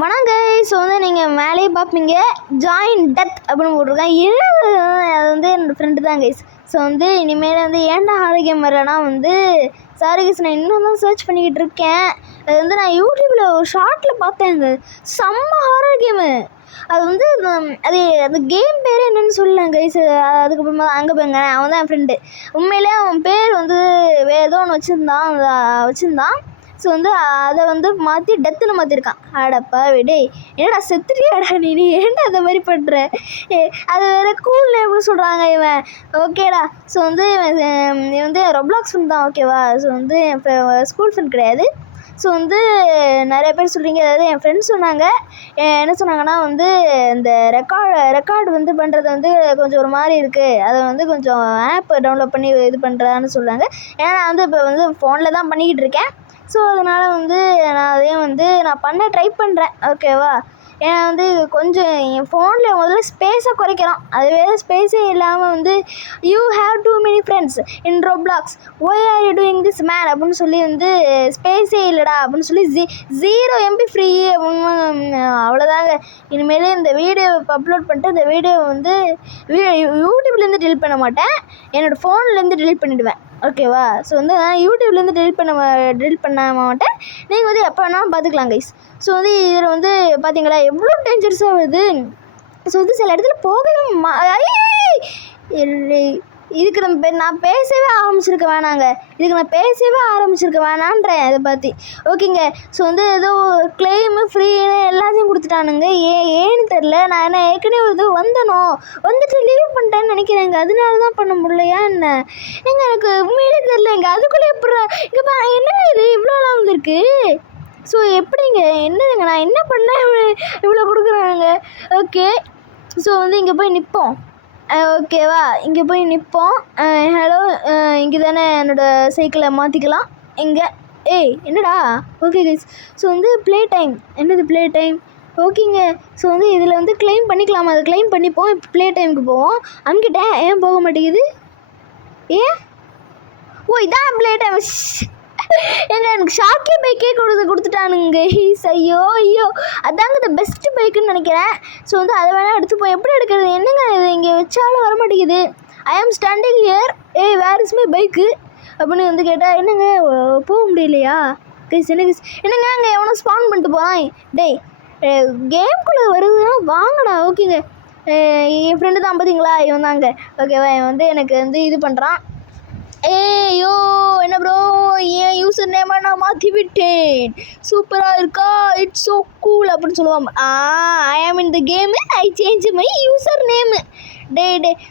வணங்க. ஸோ வந்து நீங்கள் மேலேயே பார்ப்பீங்க ஜாயின் டெத் அப்படின்னு போட்டிருக்கேன். அது வந்து என்னோடய ஃப்ரெண்டு தான் கைஸ். ஸோ வந்து இனிமேல் வந்து ஏன்டா ஆரோக்கியம் வரலன்னா வந்து சாரி கைஸ், நான் இன்னும் தான் சர்ச் பண்ணிக்கிட்டு இருக்கேன். அது வந்து நான் யூடியூப்பில் ஒரு ஷார்ட்டில் பார்த்தேன். அது செம்ம ஹாரர் கேமு. அது வந்து அது அந்த கேம் பேர் என்னென்னு சொல்லலாம் கைஸ். அதுக்கப்புறமா அங்கே போங்க, அவன் தான் என் ஃப்ரெண்டு. உண்மையிலே அவன் பேர் வந்து வேறு ஏதோ ஒன்று வச்சுருந்தான். ஸோ வந்து அதை வந்து மாற்றி டெத்துன்னு மாற்றிருக்கான். அடப்பா விடே, என்னடா செத்துட்டியாடா நீ ஏன்டா அந்த மாதிரி பண்ணுற? அது வேறு கூல் நேம்னு சொல்கிறாங்க இவன். ஓகேடா. ஸோ வந்து இவன் வந்து ரொப்ளாக்ஸ் ஃப்ரெண்ட் தான், ஓகேவா? ஸோ வந்து என் ஸ்கூல் ஃப்ரெண்ட் கிடையாது. ஸோ வந்து நிறைய பேர் சொல்கிறீங்க, அதாவது என் ஃப்ரெண்ட்ஸ் சொன்னாங்க. என்ன சொன்னாங்கன்னா வந்து இந்த ரெக்கார்டு வந்து பண்ணுறது வந்து கொஞ்சம் ஒரு மாதிரி இருக்குது, அதை வந்து கொஞ்சம் ஆப் டவுன்லோட் பண்ணி இது பண்ணுறான்னு சொல்கிறாங்க. ஏன்னா நான் வந்து இப்போ வந்து ஃபோனில் தான் பண்ணிக்கிட்டு இருக்கேன். ஸோ அதனால் வந்து நான் அதையும் வந்து நான் பண்ண ட்ரை பண்ணுறேன், ஓகேவா? ஏன்னா வந்து கொஞ்சம் என் ஃபோனில் முதல்ல ஸ்பேஸை குறைக்கிறோம். அது வேறு ஸ்பேஸே இல்லாமல் வந்து you have too many friends in Roblox, why are you doing this man அப்படின்னு சொல்லி வந்து ஸ்பேஸே இல்லைடா அப்படின்னு சொல்லி 0 MB ஃப்ரீ அப்படின்னு. அவ்வளோதாங்க. இனிமேல் இந்த வீடியோ அப்லோட் பண்ணிட்டு இந்த வீடியோ வந்து யூடியூப்லேருந்து டெலிட் பண்ண மாட்டேன், என்னோடய ஃபோன்லேருந்து டெலிட் பண்ணிவிடுவேன், ஓகேவா? ஸோ வந்து நான் யூடியூப்லேருந்து டெலிட் பண்ண மாட்டேன். நீங்கள் வந்து எப்போ வேணாலும் பார்த்துக்கலாம் கைஸ். ஸோ வந்து இதில் வந்து பார்த்தீங்களா எவ்வளோ டேஞ்சரஸாக வருது. ஸோ வந்து சில இடத்துல போகவே இதுக்கு நான் பேசவே ஆரம்பிச்சிருக்க வேணான்றேன் இதை பற்றி, ஓகேங்க? ஸோ வந்து ஏதோ கிளைமு ஃப்ரீன்னு எல்லாத்தையும் கொடுத்துட்டானுங்க. ஏன்னு தெரில. நான் என்ன ஏற்கனவே இது வந்துட்டு லீவ் பண்ணிட்டேன்னு நினைக்கிறேங்க. அதனால தான் பண்ண முடியலையா என்ன? எனக்கு உண்மையிலே தெரிலங்க. அதுக்குள்ளே எப்படி இங்கே என்னங்க இது இவ்வளோலாம் வந்துருக்கு? ஸோ எப்படிங்க என்னதுங்க, நான் என்ன பண்ணேன் இவ்வளோ கொடுக்குறாங்க? ஓகே. ஸோ வந்து இங்கே போய் நிற்போம், ஓகேவா? இங்கே போய் நிற்போம். ஹலோ, இங்கே தானே என்னோடய சைக்கிளை மாற்றிக்கலாம். எங்கே என்னடா? Okay guys. ஸோ வந்து ப்ளே டைம். என்னது ப்ளே டைம்? ஓகேங்க. ஸோ வந்து இதில் வந்து கிளைம் பண்ணிக்கலாமா? அதை கிளைம் பண்ணிப்போம். இப்போ ப்ளே டைமுக்கு போவோம். அங்கிட்டேன் ஏன் போக மாட்டேங்குது? இதான் ப்ளே டைம். எனக்கு ஷார்க்கி பைக்கே கொடுத்துட்டானுங்க. ஐயோ அதாங்க இந்த பெஸ்ட் பைக்குன்னு நினைக்கிறேன். ஸோ வந்து அதை வேணால் எடுத்துப்போம். எப்படி எடுக்கிறது? என்னங்க இது இங்கே வச்சாலும் வர மாட்டேங்குது. I am standing here, where is my bike அப்படின்னு வந்து கேட்டால் என்னங்க போக முடியலையா கைஸ்? என்னங்க அங்கே எவனோ ஸ்பான் பண்ணிட்டு போகிறான். கேம்குள்ளே வருதுன்னா வாங்கடா. ஓகேங்க. என் ஃப்ரெண்டு தான் பார்த்தீங்களா, இவன் தாங்க, ஓகேவா? இவன் வந்து எனக்கு வந்து இது பண்ணுறான். என்ன ப்ரோ, ஏன் யூசர் நேமை நான் மாற்றி விட்டேன், சூப்பராக இருக்கா, இட்ஸ் ஸோ கூல் அப்படின்னு சொல்லுவாங்க. I am in the game, I change my user name.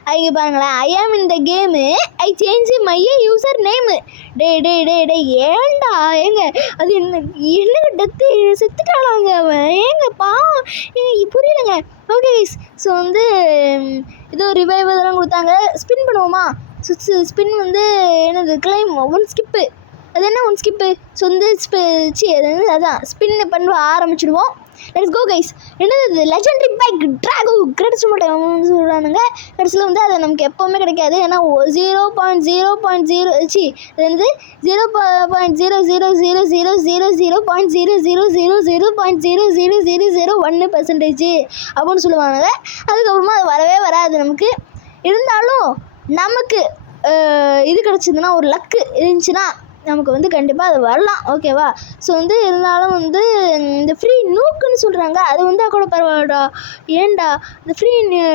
அதுக்கு பாருங்களேன், I am in the game, I change my user name. ஏண்டா அது என்னங்க டெத்து செத்துட்டானாங்க அவன். புரியலைங்க. Okay guys. ஸோ வந்து ஏதோ ரிவைவ் இதெல்லாம் கொடுத்தாங்க. ஸ்பின் பண்ணுவோமா? ஸ்பின் வந்து என்னது கிளைம் 1 ஸ்கிப்பு. அது என்ன 1 ஸ்கிப்பு? ஸோ வந்து அதான் ஸ்பின் பண்ண ஆரம்பிச்சிடுவோம். Let's go guys. என்னது லெஜெண்டரி பைக் ட்ராகோ கிரெடிட்ஸ் மட்டும் சொல்கிறானுங்க. கடைசியில் வந்து அது நமக்கு எப்போவுமே கிடைக்காது. ஏன்னா 0.0.0 இது வந்து 0.0000000.000000001% அப்படின்னு சொல்லுவாங்க. அதுக்கப்புறமா அது வரவே வராது நமக்கு. இருந்தாலும் நமக்கு இது கிடச்சிதுன்னா, ஒரு லக்கு இருந்துச்சுன்னா நமக்கு வந்து கண்டிப்பாக அது வரலாம், ஓகேவா? ஸோ வந்து இருந்தாலும் வந்து இந்த ஃப்ரீ நூக்குன்னு சொல்கிறாங்க, அது வந்து கூட பரவாயில்லடா. ஏன்டா இந்த ஃப்ரீ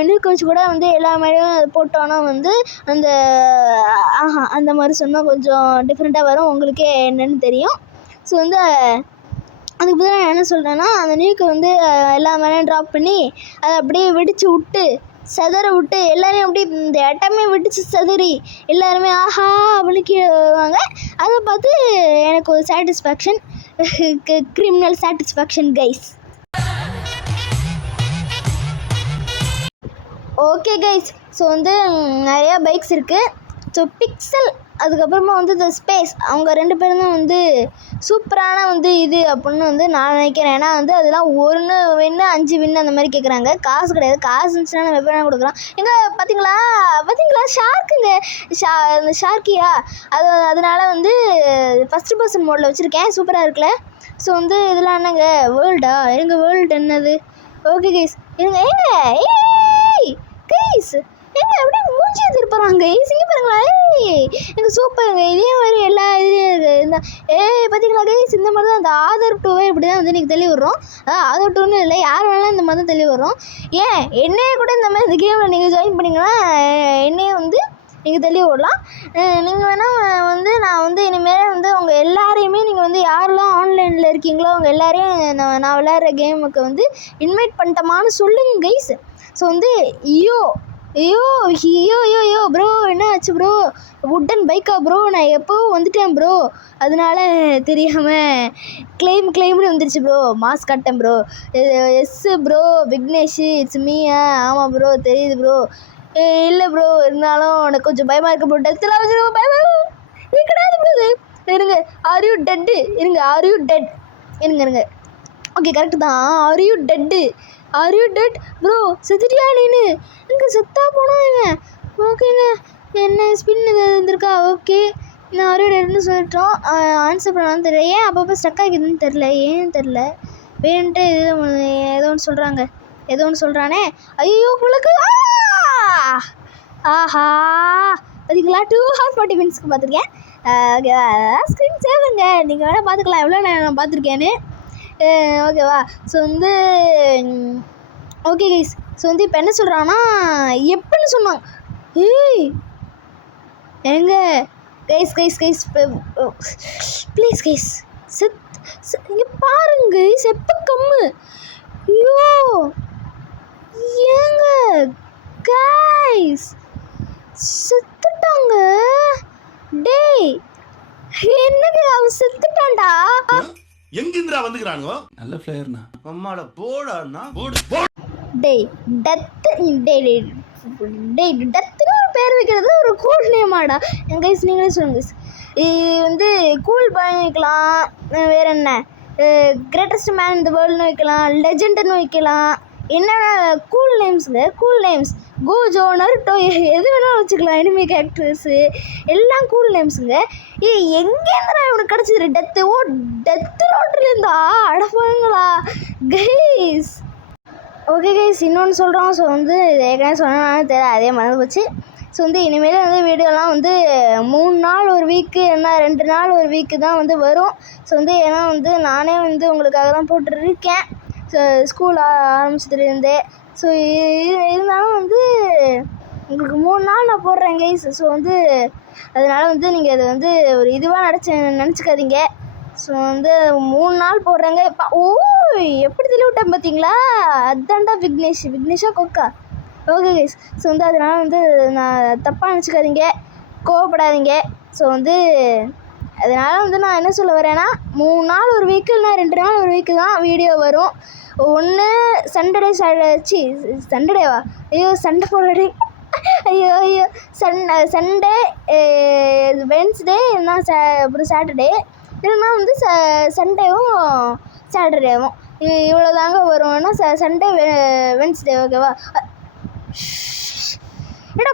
நூக்கு வச்சு கூட வந்து எல்லா மாதிரியும் அது போட்டோன்னா வந்து அந்த மாதிரி சொன்னால் கொஞ்சம் டிஃப்ரெண்ட்டாக வரும், உங்களுக்கே என்னென்னு தெரியும். ஸோ வந்து அதுக்கு பதிலாக நான் என்ன சொல்கிறேன்னா, அந்த நியூக்கை வந்து எல்லா மேலேயும் ட்ராப் பண்ணி அதை அப்படியே வெடித்து விட்டு செதற விட்டு எல்லாரையும் அப்படி இந்த இடமே வெடிச்சு செதறி எல்லாருமே ஆஹா அப்படின்னு கீழே வருவாங்க. அதை பார்த்து எனக்கு ஒரு satisfaction, criminal satisfaction guys. Okay guys. So வந்து நிறையா பைக்ஸ் இருக்குது. ஸோ பிக்சல், அதுக்கப்புறமா வந்து இந்த ஸ்பேஸ், அவங்க 2 பேரும் தான் வந்து சூப்பரான வந்து இது அப்படின்னு வந்து நான் நினைக்கிறேன். ஏன்னா வந்து அதெல்லாம் 1 வின்னு 5 வின்னு அந்த மாதிரி கேட்குறாங்க. காசு கிடையாது. காசு இருந்துச்சுன்னா நம்ம எப்போ வேணால் கொடுக்குறோம். பார்த்தீங்களா ஷார்க்குங்க, இந்த ஷார்க்கியா, அதனால வந்து ஃபஸ்ட்டு பர்சன் மோடில் வச்சுருக்கேன். சூப்பராக இருக்குல்ல? ஸோ வந்து இதெல்லாம் என்னங்க வேர்ல்டா? எங்கள் வேர்ல்டு ரிசல்ட் என்னது? ஓகே கைஸ் இருங்க. ஏய் கைஸ் ஏங்க அப்படியே மூஞ்சியை திருப்புறாங்க கைஸ். இங்கே பாருங்களா, எனக்கு சூப்பருங்க. இதே மாதிரி எல்லா இதுலேயும் இருக்குது. இந்த பார்த்தீங்களா கைஸ், இந்த மாதிரி தான் அந்த ஆதர் 2வே இப்படி தான் வந்து நீங்கள் தெளிவு வரும். ஆதர் 2ன்னு இல்லை, யார் வேணாலும் இந்த மாதிரி தான் தெளிவு வரும். ஏன் என்னையே கூட இந்த மாதிரி இந்த கேமில் நீங்கள் ஜாயின் பண்ணிங்கன்னா என்னையே வந்து நீங்கள் தெளிவு விடலாம். நீங்கள் வேணால் வந்து நான் வந்து இனிமேல் வந்து உங்கள் எல்லாரையுமே நீங்கள் வந்து யாரெல்லாம் ஆன்லைனில் இருக்கீங்களோ அவங்க எல்லாரையும் நான் விளையாடுற கேமுக்கு வந்து இன்வைட் பண்ணிட்டோமான்னு சொல்லுங்க கைஸ். ஸோ வந்து ஐயோ ப்ரோ என்ன ஆச்சு ப்ரோ? வுட்டன் பைக்கா ப்ரோ? நான் எப்போவும் வந்துட்டேன் ப்ரோ, அதனால தெரியாமல் கிளைம்னு வந்துருச்சு ப்ரோ. மாஸ்க் காட்டேன் bro. Yes bro Vignesh it's மீயா? ஆமாம் ப்ரோ தெரியுது ப்ரோ. இல்லை ப்ரோ இருந்தாலும் எனக்கு கொஞ்சம் பயமாக இருக்க ப்ரோ. டெத்தில் வச்சுருக்கோம் பயமாக கிடையாது ப்ரோ. இருங்க, ஆர் யூ டெட்டு? இருங்க, ஆர் யூ டெட்? இருங்க ஓகே கரெக்டு தான். Are you dead bro? செத்துட்டியா நீனு? இங்கே செத்தா போனா இவன். ஓகேங்க, என்ன ஸ்பின் இது இருந்திருக்கா? ஓகே நான் ஆர் யூ டெட்னு சொல்லிட்டோம். ஆன்சர் பண்ணாலும் தெரியல. ஏன் அப்பப்போ ஸ்டக் ஆகிதுன்னு தெரில, ஏன்னு தெரில. வேணுன்ட்டு ஏதோ ஒன்று சொல்கிறானே. ஐயோ உங்களுக்கு ஆஹா பார்த்தீங்களா 240 மினிட்ஸ்க்கு பார்த்துருக்கேன். ஓகேவா, ஸ்க்ரீன் சேவருங்க, நீங்கள் வேணால் பார்த்துக்கலாம் எவ்வளோ நான் பார்த்துருக்கேன்னு. ஓகேவா. ஸோ வந்து ஓகே கைஸ், ஸோ வந்து இப்போ என்ன சொல்கிறான்னா எப்படின்னு சொன்னாங்க. எங்க கைஸ் ப்ளீஸ் கைஸ் இங்கே பாருங்க கைஸ், எப்போ கம்மு. ஐயோ ஏங்க கைஸ் செத்துட்டாங்க. டேய் என்னங்க அவன் செத்துட்டான்டா. எங்கிந்திரா வந்துக்கிறானுங்க? நல்ல ஃப்ளேயர்னா அம்மாட போடானா போடு. டேய் டெத்துன்னு ஒரு பேர் வைக்கிறது ஒரு கூல் நேமாடா. என் கைஸ் நீங்களே சொல்லுங்க கைஸ். இது வந்து கூல் பாய்னு வைக்கலாம், வேறு என்ன கிரேட்டஸ்ட் மேன் இந்த வேர்ல்டுன்னு வைக்கலாம், லெஜெண்டுன்னு வைக்கலாம். என்னென்ன கூல் நேம்ஸ் கோ ஜோனர் டோ எது வேணாலும் வச்சுக்கலாம். எனிமி கேரக்டர்ஸு எல்லாம் கூல் நேம்ஸுங்க. எங்கேருந்தா இவனுக்கு கிடச்சிது டெத்து? டெத்து லாட்ரிலேருந்தா? அடப்பாங்களா கைஸ். ஓகே கைஸ் இன்னொன்று சொல்கிறோம். ஸோ வந்து ஏற்கனவே சொன்னாலும் தெரியல, அதே மறந்து போச்சு. ஸோ வந்து இனிமேல் வந்து வீடியோலாம் வந்து 3 நாள் ஒரு வீக்கு என்ன 2 நாள் ஒரு வீக்கு தான் வந்து வரும். ஸோ வந்து ஏன்னா வந்து நானே வந்து உங்களுக்காக தான் போட்டுருக்கேன். So school ஆரம்பிச்சதுலேருந்தே. ஸோ இருந்தாலும் வந்து உங்களுக்கு 3 நாள் நான் போடுறேன் கைஸ். ஸோ வந்து அதனால் வந்து நீங்கள் அதை வந்து ஒரு இதுவாக நினச்சிக்காதீங்க. ஸோ வந்து 3 நாள் போடுறேங்க. எப்படி தெளிவு விட்டேன் பார்த்தீங்களா? அதான்டா விக்னேஷா கொக்கா. ஓகே கைஸ், ஸோ வந்து அதனால் வந்து நான் தப்பாக நினச்சிக்காதீங்க, கோவப்படாதீங்க. ஸோ வந்து அதனால் வந்து நான் என்ன சொல்ல வரேன்னா 3 நாள் ஒரு வீக்கு இல்லைனா 2 நாள் ஒரு வீக்கு தான் வீடியோ வரும். ஒன்று சண்டேவா? ஐயோ சண்டை போடுறே. ஐயோ சண்டே வென்ஸ்டே இல்லைனா அப்புறம் சாட்டர்டே இல்லைன்னா வந்து சண்டேவும் சாட்டர்டேவும் இவ்வளோ தாங்க வரும்னா சண்டே வென்ஸ்டே. ஓகேவா? ஏடா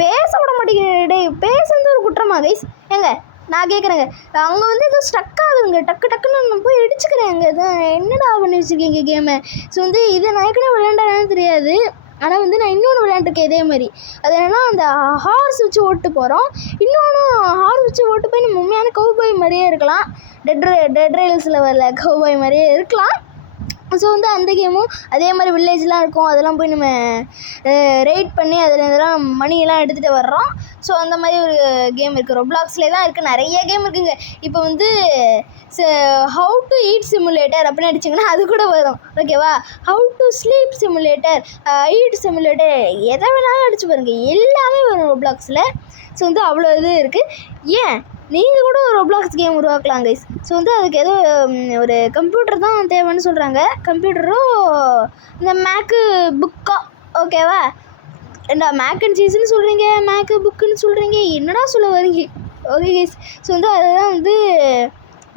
பேச விட மாட்டேங்கிறே. பேசுறது ஒரு குற்றமா கைஸ்? ஏங்க நான் கேட்குறேங்க, அங்கே வந்து எதுவும் ஸ்ட்ரக் ஆகுதுங்க, டக்குன்னு நான் போய் இடிச்சுக்கிறேங்க. இதான் என்னடா பண்ணி வச்சுருக்கீங்க கேமை? ஸோ வந்து இது நான் ஏற்கனவே விளையாண்டானு தெரியாது, ஆனால் வந்து நான் இன்னொன்று விளையாண்டுருக்கேன் இதே மாதிரி. அது என்னென்னா அந்த ஹார்ஸ் வச்சு ஓட்டு போகிறோம். இன்னொன்று ஹார்ஸ் வச்சு ஓட்டு போய் நம்ம உண்மையான கவுபாய் மாதிரியே இருக்கலாம். டெட் ரயில்ஸில் வரல கவுபாய் மாதிரியே இருக்கலாம். ஸோ வந்து அந்த கேமும் அதே மாதிரி வில்லேஜ்லாம் இருக்கும், அதெல்லாம் போய் நம்ம ரெய்ட் பண்ணி அதில் இதெல்லாம் மணியெல்லாம் எடுத்துகிட்டு வர்றோம். ஸோ அந்த மாதிரி ஒரு கேம் இருக்குது, ரொப்ளாக்ஸ்லேயே தான் இருக்குது. நிறைய கேம் இருக்குதுங்க. இப்போ வந்து ஹவு டு ஈட் சிமுலேட்டர் அப்படின்னு அடிச்சிங்கன்னா அது கூட வரும். ஓகேவா? How to sleep simulator, eat simulator, எதை வேணாலும் அடிச்சு பாருங்கள், எல்லாமே வரும் ரொப்ளாக்ஸில். ஸோ வந்து அவ்வளோ இது இருக்குது. ஏன் நீங்கள் கூட ஒரு ரொப்ளாக்ஸ் கேம் உருவாக்கலாம் கைஸ். ஸோ வந்து அதுக்கு ஏதோ ஒரு கம்ப்யூட்டர் தான் தேவைன்னு சொல்கிறாங்க. கம்ப்யூட்டரோ இந்த மேக்கு புக்கா? ஓகேவா? ஏண்டா மேக் அண்ட் சீஸ்ன்னு சொல்கிறீங்க, மேக்கு புக்குன்னு சொல்கிறீங்க, என்னடா சொல்ல வரீங்க? ஓகே கைஸ், ஸோ வந்து அதுதான் வந்து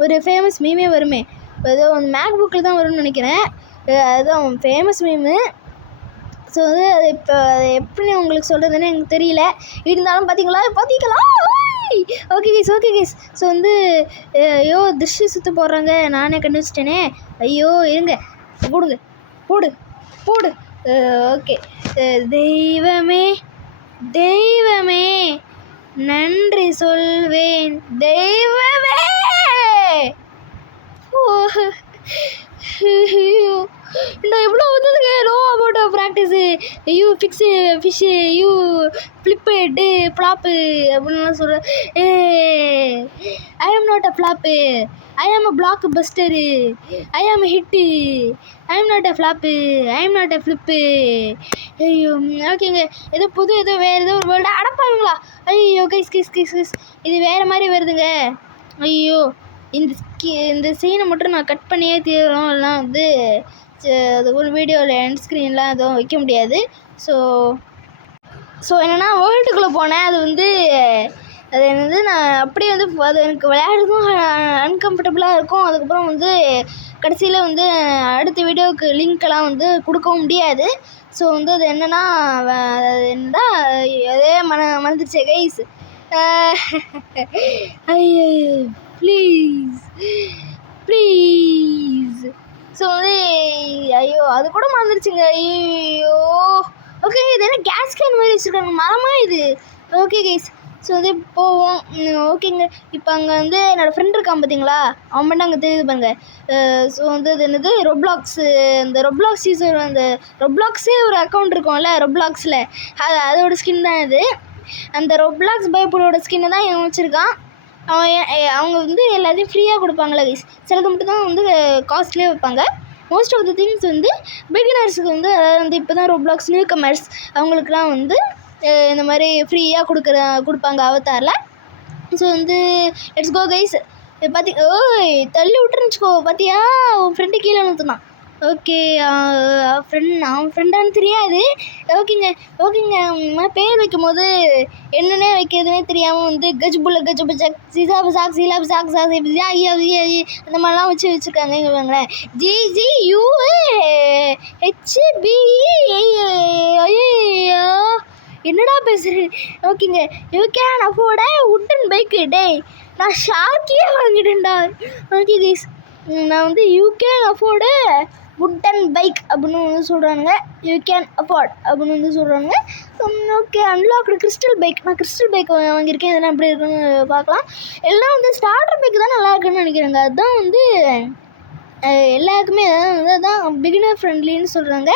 ஒரு ஃபேமஸ் மீமே வருமே, ஏதோ அந்த மேக் புக்கில் தான் வரும்னு நினைக்கிறேன். அதுதான் ஃபேமஸ் மீமு. ஸோ வந்து அது இப்போ அது எப்படி உங்களுக்கு சொல்கிறதுன்னு எனக்கு தெரியல. இருந்தாலும் பார்த்தீங்களா? Okay guys. ஸோ வந்து ஐயோ திருஷ்டி சுற்று போடுறாங்க, நானே கண்டுபிடிச்சிட்டேனே. ஐயோ இருங்க, போடுங்க, போடு போடு. ஓகே. தெய்வமே தெய்வமே நன்றி சொல்வேன் தெய்வமே. நான் எவ்வளோ வந்ததுங்க low amount of practice. You fix fish you flip to flop அப்படின்லாம் சொல்கிறேன். ஐ ஆம் நாட் அ ஃப்ளாப்பு, ஐ ஆம் அ பிளாக் பஸ்டரு, ஐ ஆம் அ hit, I am not a flop, I am not a flip. ஐயோ ஓகேங்க. ஏதோ ஏதோ வேறு ஏதோ ஒரு வேர்ல்டு அடப்பாங்களா. ஐயோ கைஸ் கைஸ் கைஸ் கைஸ் இது வேறு மாதிரி வருதுங்க. ஐயோ இந்த சீனை மட்டும் நான் கட் பண்ணியே தீரும், இல்லைனா வந்து அது ஒரு வீடியோவில் எண்ட் ஸ்க்ரீன்லாம் எதுவும் வைக்க முடியாது. ஸோ என்னென்னா வேர்ல்டுக்குள்ளே போனேன். அது வந்து அது என்னது நான் அப்படியே வந்து அது எனக்கு விளையாடுறதும் அன்கம்ஃபர்டபுளாக இருக்கும். அதுக்கப்புறம் வந்து கடைசியில் வந்து அடுத்த வீடியோவுக்கு லிங்க்கெல்லாம் வந்து கொடுக்கவும் முடியாது. ஸோ வந்து அது என்னென்னா என்னடா அதே மறந்துடுச்சே கைஸ். ஐயோ ப்ளீஸ் ப்ளீஸ். ஸோ வந்து ஐயோ அது கூட மறந்துடுச்சுங்க. ஐயோ ஓகே. இது என்ன கேஸ் கேன் மாதிரி வச்சுருக்காங்க, மரமாக இது. Okay guys. ஸோ வந்து போவோம். ஓகேங்க. இப்போ அங்கே வந்து என்னோடய ஃப்ரெண்ட் இருக்கான் பார்த்தீங்களா, அவன் மட்டும் அங்கே தெரியுது பாருங்க. ஸோ வந்து அது என்னது ரொப்ளாக்ஸு, இந்த ரொப்ளாக்ஸ் யூஸர், அந்த ரொப்ளாக்ஸே ஒரு அக்கௌண்ட் இருக்கும்ல ரொப்ளாக்ஸில், அதோட ஸ்கின் தான் இது. அந்த ரொப்ளாக்ஸ் பைபிளோட ஸ்கின்னு தான் இவன் வச்சுருக்கான். அவங்க வந்து எல்லாத்தையும் ஃப்ரீயாக கொடுப்பாங்களே கைஸ், சிலது மட்டும் தான் வந்து காஸ்ட்லியாக வைப்பாங்க. மோஸ்ட் ஆஃப் த திங்ஸ் வந்து பிகினர்ஸுக்கு வந்து, அதாவது வந்து இப்போ தான் ரொப்ளாக்ஸ் நியூ கமர்ஸ் அவங்களுக்குலாம் வந்து இந்த மாதிரி ஃப்ரீயாக கொடுப்பாங்க அவதாரில். ஸோ வந்து லெட்ஸ் கோ கைஸ். ஓய் தள்ளி விட்டுருன்னு வச்சுக்கோ. பார்த்தியா உன் ஃப்ரெண்டு கீழே ஊற்றுனான். ஓகே. அவன் ஃப்ரெண்டானு தெரியாது. ஓகேங்க பேர் வைக்கும் போது என்னென்ன வைக்கிறதுனே தெரியாமல் வந்து கஜ்புல்ல கஜ்பு ஜக் சிசாப் சாக் சிலாப் சாக் சாக் அந்த மாதிரிலாம் வச்சுருக்காங்க. இங்கே வாங்களேன் GGUHBE. ஐயோ என்னடா பேசுகிறேன். ஓகேங்க. You can afford wooden bike. டே நான் ஷார்க்கியே வாங்கிட்டேன்டா. Okay guys. நான் வந்து you can afford wooden bike அப்படின்னு வந்து சொல்கிறாங்க. யூ கேன் அஃபோர்ட் அப்படின்னு வந்து சொல்கிறாங்க. ஓகே. Unlocked crystal bike. நான் கிறிஸ்டல் பைக் வாங்கியிருக்கேன். இதெல்லாம் எப்படி இருக்குன்னு பார்க்கலாம். எல்லாம் வந்து ஸ்டார்டர் பைக் தான் நல்லா இருக்குன்னு நினைக்கிறேங்க. அதுதான் வந்து எல்லாருக்குமே அதுதான் பிகினர் ஃப்ரெண்ட்லின்னு சொல்கிறாங்க.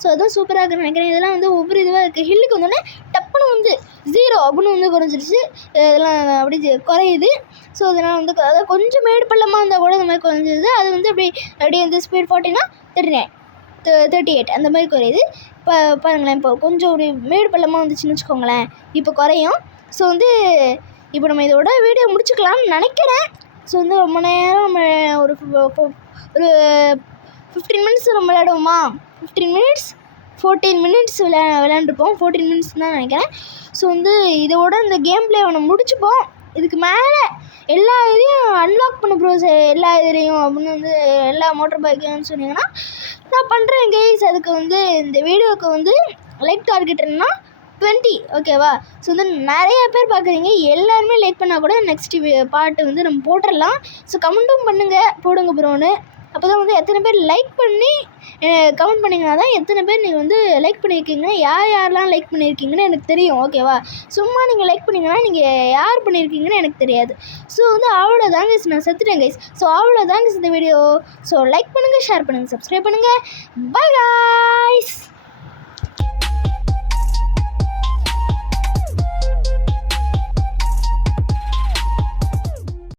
ஸோ அதுதான் சூப்பராக இருக்குன்னு நினைக்கிறேன். இதெல்லாம் வந்து ஒவ்வொரு இதுவாக இருக்குது. ஹில்லுக்கு வந்தோடனே டப்புன்னு வந்து 0 அப்படின்னு வந்து குறைஞ்சிருச்சு. இதெல்லாம் அப்படி குறையுது. ஸோ அதனால் வந்து அதாவது கொஞ்சம் மேடு பள்ளமாக இருந்தால் கூட இந்த மாதிரி குறைஞ்சிருது. அது வந்து அப்படியே வந்து ஸ்பீட் 40னா 38 அந்த மாதிரி குறையுது. இப்போ பாருங்களேன், இப்போ கொஞ்சம் ஒரு மேடு பள்ளமாக வந்துச்சுன்னு வச்சுக்கோங்களேன், இப்போ குறையும். ஸோ வந்து இப்போ நம்ம இதோட வீடியோ முடிச்சுக்கலாம்னு நினைக்கிறேன். ஸோ வந்து ரொம்ப நேரம் நம்ம ஒரு 15 மினிட்ஸ் நம்ம விளையாடுவோமா? 15 மினிட்ஸ் 14 மினிட்ஸ் விளையாண்டுருப்போம். 14 மினிட்ஸ் தான் நினைக்கிறேன். ஸோ வந்து இதோட இந்த கேம் பிளே ஒன்று முடிச்சுப்போம். இதுக்கு மேலே எல்லா இதையும் அன்லாக் பண்ண ப்ரோஸ் எல்லா இதுலேயும் அப்படின்னு வந்து எல்லா மோட்டர் பைக்குன்னு சொன்னீங்கன்னா நான் பண்ணுறேன் கைஸ். அதுக்கு வந்து இந்த வீடியோவுக்கு வந்து லைக் டார்கெட் என்னன்னா 20. ஓகேவா? ஸோ வந்து நிறைய பேர் பார்க்குறீங்க. எல்லாருமே லைக் பண்ணால் கூட நெக்ஸ்ட் பார்ட்டு வந்து நம்ம போட்டுடலாம். ஸோ கமெண்ட்டும் பண்ணுங்கள், போடுங்க ப்ரோன்னு. அப்போ தான் வந்து எத்தனை பேர் லைக் பண்ணி கமெண்ட் பண்ணிங்கன்னா தான் எத்தனை பேர் நீங்கள் வந்து லைக் பண்ணியிருக்கீங்க, யாரெல்லாம் லைக் பண்ணியிருக்கீங்கன்னு எனக்கு தெரியும். ஓகேவா? சும்மா நீங்கள் லைக் பண்ணிங்கன்னா நீங்கள் யார் பண்ணியிருக்கீங்கன்னு எனக்கு தெரியாது. ஸோ வந்து அவ்வளோதாங்க. நான் செத்துட்டேன் கைஸ். ஸோ அவ்வளோதாங்க இந்த வீடியோ. ஸோ லைக் பண்ணுங்கள், ஷேர் பண்ணுங்கள், சப்ஸ்கிரைப் பண்ணுங்கள். By guys.